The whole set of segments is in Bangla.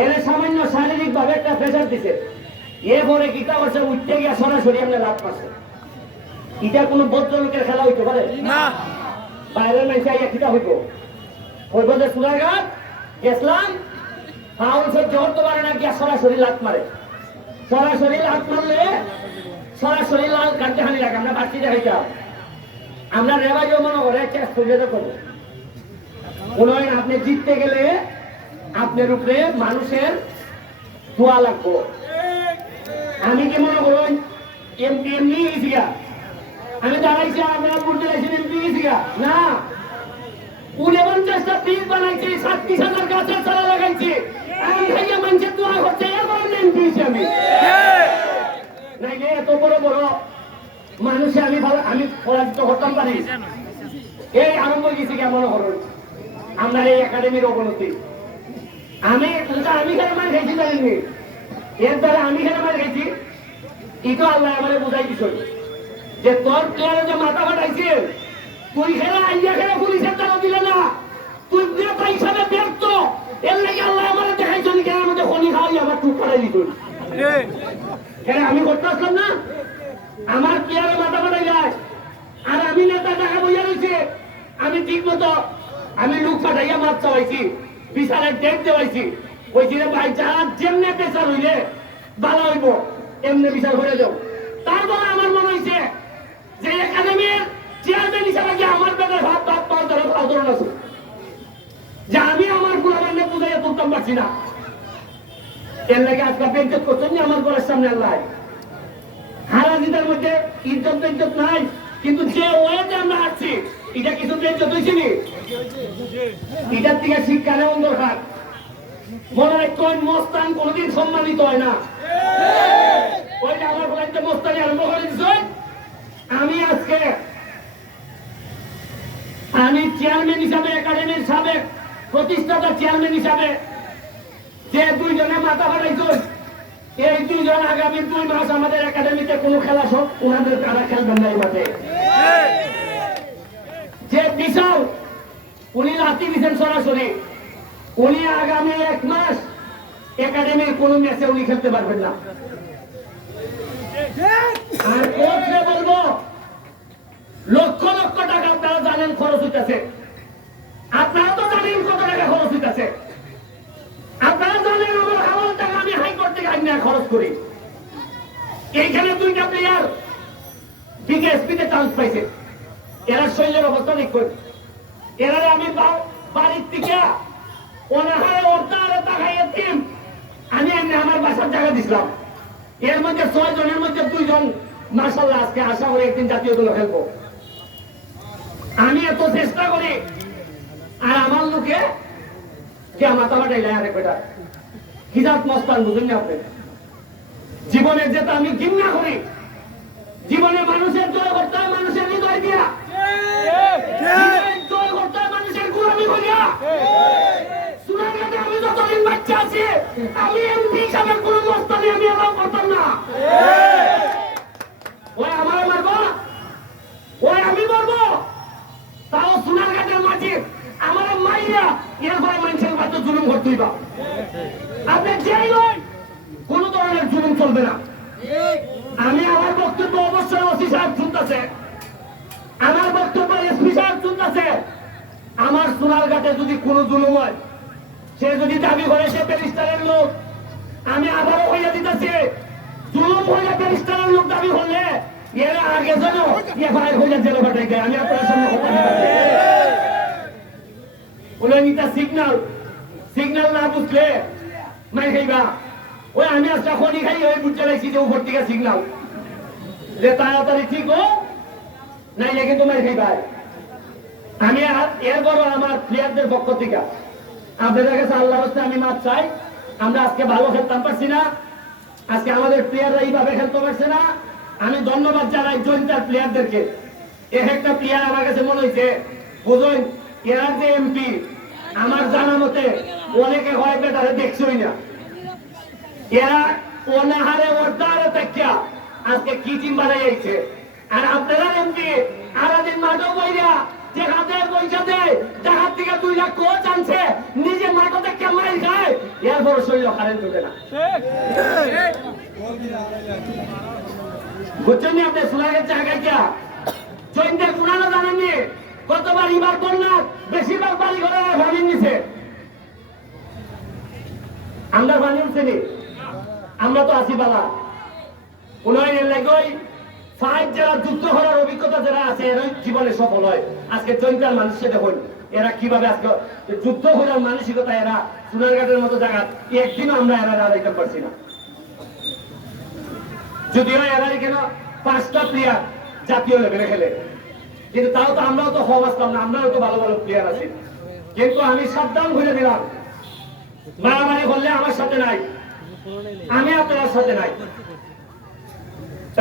এর সামান্য শারীরিক ভাবে একটা প্রেশার দিছে, এরপরে কিতা করছে উঠতে গিয়া সরাসরি আমরা লাভ পাচ্ছে। এটা কোনো ভদ্রলোকের খেলা হইতে পারে না। বাইরের মানুষ আইয়া কিতা হইব, ওই বলতে সুরাঘাট গেছিলাম, ফাউল সহ্য করতে পারে না, গিয়া সরাসরি লাভ মারে। সরাসরি লাভ মারলে সরাসরি লাল কাটতে হানি লাগে। আমরা বাড়তি দেখাইতাম, আমরা রেবাজও মনে করে চেষ্টা করবো। মনে হয় আপনি জিততে গেলে আপনার উপরে মানুষের দোয়া লাগবো। আমি কি মনে করুন এমপি এমনি গেছি গা, আমি দাঁড়াইছি আপনারা পড়তে গেছেন এমপি গেছি গা না, 49টা পিস বানাইছি, 37,000 গাছের চারা লাগাইছি, আমি ভাইয়া মানুষের দোয়া করছে, এরপর এমপি হয়েছি আমি। নাইলে এত বড় বড় মানুষে আমি ভালো আমি পরাজিত করতাম পারি। এই আরম্ভ গেছি কেমন করুন আমরা এই একাডেমির অবনতি। আমি খেলে মার খাইছি জানেননি, এর দ্বারা আমি খেলে মার খাইছি। এটা আল্লাহ আমার বুঝাই দিছ যে তোর প্লেয়ারে যে মাথা ফাটাইছে, তুই খেলা আইয়া খেলা পুলিশের দ্বারা দিলে না, তুই নেতা হিসাবে ব্যর্থ। এর লাগে আল্লাহ আমার দেখাইছ খেলার মধ্যে খনি খাওয়াই আমার টুক ফাটাই দিত। আমি করতে আসলাম না, আমার প্লেয়ারে মাথা ফাটাই যায় আর আমি নেতা টাকা বইয়া রয়েছে। আমি ঠিক মতো আমি লুক ফাটাইয়া মাছ চাওয়াইছি, বিচারের ডেট দেওয়াইছি, কইছি রে ভাই যা যেমনে পেশার হইলে ভালো হইব এমনি বিচার করে যাও। তারপরে আমার মনে হয়েছে যে একাডেমির চেয়ারম্যান হিসাবে কি আমার পেটের ভাত ভাত পাওয়ার ধরে আদরণ আছে, যে আমি আমার গুলাবান্নে বুঝাইয়া তুলতাম পারছি না। এর লাগে আজকে বেঞ্চত করছেন আমার ঘরের সামনে আল্লাহ। হারাজিদের মধ্যে ইজ্জত বেঞ্চত নাই, কিন্তু যে ওয়েতে আমরা আসছি এটা কিছু বেঞ্চত হয়েছি নি, এটার থেকে শিক্ষা নেওয়া দরকার। মনে রাখতেন মস্তান কোনদিন সম্মানিত হয় না। ওই যে আমার বলে মস্তানি আরম্ভ করে দিচ্ছেন। আমি আজকে আমি চেয়ারম্যান হিসাবে, একাডেমির সাবেক প্রতিষ্ঠাতা চেয়ারম্যান হিসাবে যে দুইজনে মাথা ফাটাইছেন, এই দুইজন আগামী 2 মাস আমাদের একাডেমিতে কোনো খেলা সব ওনাদের তারা খেলবেন না। এই মাঠে যে বিশাল উনি লাথি দিচ্ছেন সরাসরি, উনি আগামী 1 মাস একাডেমির কোন ম্যাচে উনি খেলতে পারবেন না। আর কোচকে বলবো লক্ষ লক্ষ টাকা আপনারা জানেন খরচ হইতেছে, আপনারা তো জানেন কত টাকা খরচ হইতেছে, আপনারা জানেন আমার হাওয়াল টাকা আমি হাইকোর্ট থেকে আইন খরচ করি। এইখানে 2টা প্লেয়ার বিকেএসপিতে চান্স পাইছে, এরা শরীরের অবস্থা ঠিক করে, এরা আমি বাড়ির থেকে অনাহারে অর্থারে তাকাইয়া টিম আমি আমার বাসার জায়গা দিছিলাম। এর মধ্যে 6 জনের মধ্যে 2 জন মাশাআল্লাহ আজকে আশা করি একদিন জাতীয় দলে খেলবো। আমি এত চেষ্টা করি আর আমার লোকে কে মাথা ফাটাইলে আরেক বেটা হিজাত মস্তান বুঝুন না আপনি। জীবনের যেটা আমি ঘৃণা করি, জীবনে মানুষের জয় করতে হয় মানুষের হৃদয় দিয়া, জয় করতে হয় মানুষের গোলামি করিয়া। সুনামগঞ্জে আমি যতদিন বাচ্চা আছি আমি এমপি হিসাবে কোন মস্তানি আমি এলাও করতাম না। ওই আমার মারবো, ওই আমি মারবো, তাও সোনারঘাটের মাঝে আমার মাইয়া এরপরে মানুষের বাচ্চা জুলুম করতেই বা আপনি যেই নয় কোন ধরনের জুলুম চলবে না। আমি আমার বক্তব্য অবশ্যই ওসি সাহেব শুনতেছে, আমার বক্তব্য এসপি সাহেব শুনতেছে। আমার সোনারঘাটে যদি কোনো জুলুম হয়, সে যদি দাবি করে সে ব্যারিস্টারের লোক, আমি আবারও হইয়া দিতেছি জুলুম হইয়া ব্যারিস্টারের লোক দাবি হলে এর আগে যেন এফআইআর হইয়া জেলে পাঠাই দেয়। আমি আপনার সামনে কথা বলতে সিগন্যাল সিগন্যাল না বুঝলে মাই খাইবা। ওই আমি আজকে খনি খাই ওই বুঝতে লাগছি যে উপর থেকে সিগন্যাল যে তাড়াতাড়ি ঠিক হো নাইলে কিন্তু মাই খাইবা। আমি এর বড় আমার প্লেয়ারদের পক্ষ থেকে আপনাদের কাছে আল্লাহর রাস্তায় আমি মাপ চাই। আমরা আজকে ভালো খেলতে পারছি না, আজকে আমাদের প্লেয়াররা এইভাবে খেলতে পারছে না। আমি ধন্যবাদ জানাই জয়ন্তার প্লেয়ারদেরকে। একটা প্লেয়ার আমার কাছে মনে হয়েছে বুঝুন এরা যে এমপি আমার জানা মতে অনেকে হয় বেটারে দেখছই না। এরা অনাহারে অর্ধারে থাকিয়া আজকে কি টিম বানাই যাইছে। আর আপনারা এমপি আরাদিন মাঠও বইরা যে হাতে পয়সা দেয় জাহাজ থেকে 2 লাখ কোচ আনছে নিজে মাঠে কেমাই খায় এরপর শরীর কারেন্ট ঢুকে না বুঝছেন আপনি সুরাগের জায়গায় গিয়া জৈনদের পুরানো জানেননি কতবার ইবার বন্যা বেশিরভাগ বাড়ি ঘরে ভাঙি নিছে আমরা ভাঙি উঠছেনি আমরা তো আছি বালা উন্নয়নের লাগই ফাইভ যারা যুদ্ধ করার অভিজ্ঞতা যারা আছে এরাই জীবনে সফল হয় আজকে জৈনকার মানুষকে দেখুন এরা কিভাবে আজকে যুদ্ধ করার মানসিকতা এরা সোনারঘাটের মতো জায়গা একদিনও আমরা এরা দাঁড়াইতে পারছি না যদিও এরা কেন 5টা প্লেয়ার জাতীয় লেভেলে খেলে কিন্তু তাও তো আমরাও তো হওয়া আসতাম না আমরাও তো ভালো ভালো প্লেয়ার আছি কিন্তু আমি সাবধান হয়ে দিলাম মারামারি করলে আমার সাথে নাই আমি আপনার সাথে নাই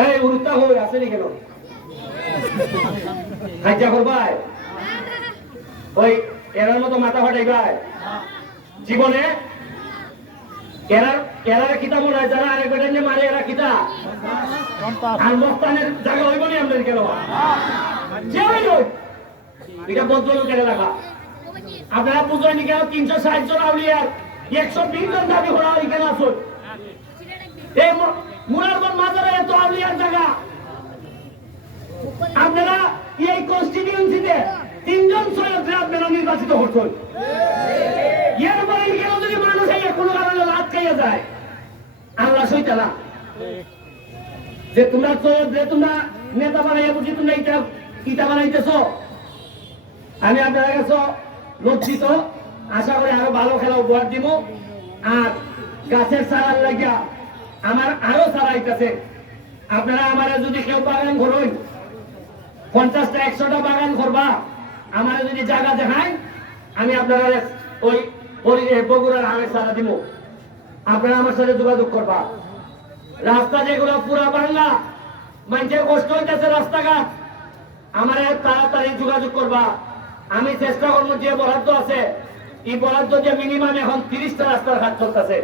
এই উরুত্তা হয়ে আসেনি কেন হাইজা করবাই ওই এরার মতো মাথা ফাটাইবাই জীবনে এরার কিতা মনে হয় যারা আরেক বেটা নিয়ে মারে এরা কিতা আর মস্তানের জায়গা হইব নি আমাদের কেন যে হইল এটা বদল কেটে রাখা আপনারা পুজোয় নি কেন 360 জন আউলিয়ার 120 জন দাবি করা এখানে আসুন এই মুরারগঞ্জ মাজারে এত আউলিয়ার জায়গা আপনারা এই কনস্টিটিউয়েন্সিতে 3 জন সৈয়দরা আপনারা নির্বাচিত করছেন এরপরে কেন যদি মানুষ কোনো কারণে লাভ খাইয়া যায় আল্লাহ সইতালা যে তোমরা সৈয়দরে তোমরা নেতা বানাইয়া বুঝি তোমরা ইটা বানাইতেছ আমি আপনারা কাছে লজ্জিত আশা করি আরো ভালো খেলা উপহার দিব আর গাছের চারার লাগিয়া আমার আরো চারা আইতেছে আপনারা আমার যদি কেউ বাগান করুন 50টা 100টা বাগান করবা আমার যদি জায়গা দেখায় আমি আপনারা ওই বগুড়ার আমের চারা দিব আপনারা আমার সাথে যোগাযোগ করবা রাস্তা যেগুলো পুরা বাংলা মানুষের কষ্ট হইতেছে রাস্তাঘাট আমার তাড়াতাড়ি যোগাযোগ করবা আমি চেষ্টা করবো যে বরাদ্দ আছে এই বরাদ্দ যে মিনিমাম এখন 30টা রাস্তার কাজ চলতেছে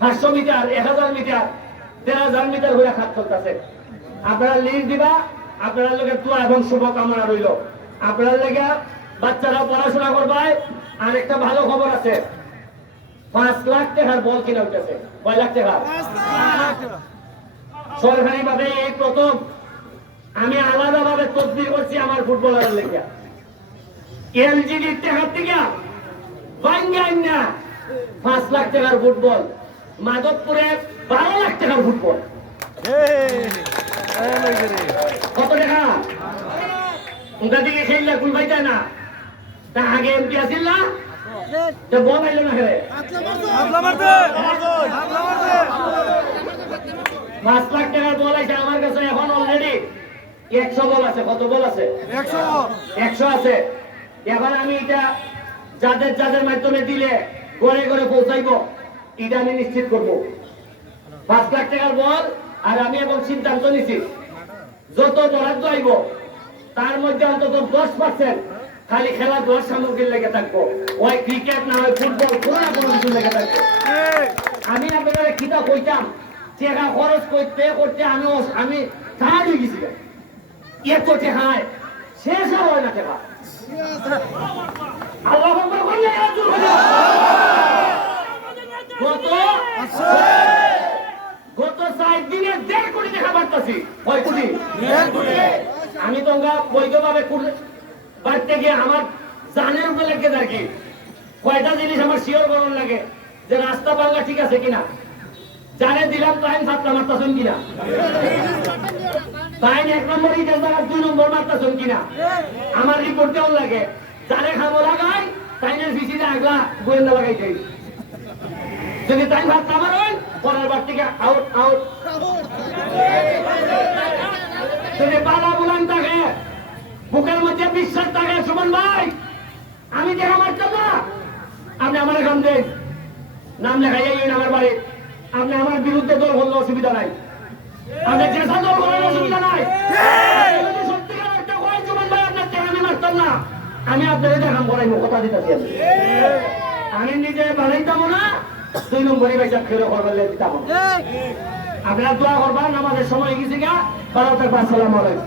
500 মিটার 1000 মিটার 1000 মিটার হয়ে কাজ চলতেছে আপনারা লিস্ট দিবা আপনারা লোকে দোয়া এবং শুভকামনা রইল আপনারা লেগে বাচ্চারা পড়াশোনা করবাই আর একটা ভালো খবর আছে 5 লাখ টাকার বল কিনা উঠেছে কয় লাখ টাকা সরকারি ভাবে এই প্রথম আমি আলাদা ভাবে তদবির করছি আমার ফুটবলারের লেগে এলজিডি টাকার থেকে বাঙ্গাইনা 5 লাখ টাকার ফুটবল মাধবপুরে 12 লাখ টাকার ফুটবল কত টাকা ওটা দিকে খেললে কুল ভাই যায় না তা আগে এমপি আসিল না তো বল আইলো না খেলে 5 লাখ টাকার বল আছে আমার কাছে এখন অলরেডি 100 বল আছে কত বল আছে 100 আছে এখন আমি এটা যাদের যাদের মাধ্যমে দিলে ঘরে ঘরে পৌঁছাইব এটা আমি নিশ্চিত করব 5 লাখ টাকার বল আর আমি এখন সিদ্ধান্ত নিছি যত বরাদ্দ আইব তার মধ্যে অন্তত 10% খালি খেলাধুলার সামগ্রী লেগে থাকবো ওই ক্রিকেট না হয় ফুটবল কোনো না কোনো কিছু লেগে থাকবো আমি আপনারা কিতা কইতাম টাকা খরচ করতে করতে আমি টাকা দিয়ে গেছিলাম এত টাকায় শেষ হয় না টাকা আল্লাহ করলে গত 4 দিনে 1.5 কোটি টাকা বাড়তাছি কয় কোটি 1.5 কোটি আমি তো বৈধভাবে বাড়তে গিয়ে আমার জানের উপরে লেগে থাকি কয়টা জিনিস আমার শিওর করুন লাগে যে রাস্তা বাংলা ঠিক আছে কিনা জানে দিলাম টাইম 7টা মারতাছেন কিনা টাইম 1 নম্বর ইটের জায়গা 2 নম্বর মারতাছেন কিনা আমার রিপোর্ট দেওয়ার লাগে জানে খাবো লাগাই টাইমের ভিসিতে আগলা গোয়েন্দা লাগাই যাই যদি টাইম 7টা মারেন পরের বার থেকে আউট আউট যদি বালা বুলান থাকে বুকের মধ্যে বিশ্বাস থাকে সুমন ভাই আমি দেখা মারতাম না আপনি আমার এখান দেন নাম লেখাই যাই আমার বাড়ি আপনি আমার বিরুদ্ধে দল হলে অসুবিধা নাই আপনি যেসা দল হলে অসুবিধা নাই সত্যিকার একটা হয় সুমন ভাই আপনার থেকে আমি মারতাম না আমি আপনাদের দেখাম করাই কথা দিতেছি আমি নিজে বানাইতাম না 2 নম্বরই পয়সা ফেরো করবার দিতাম আপনারা দোয়া করবেন আমাদের সময় গেছে গা ভালো থাকবেন আসসালামু আলাইকুম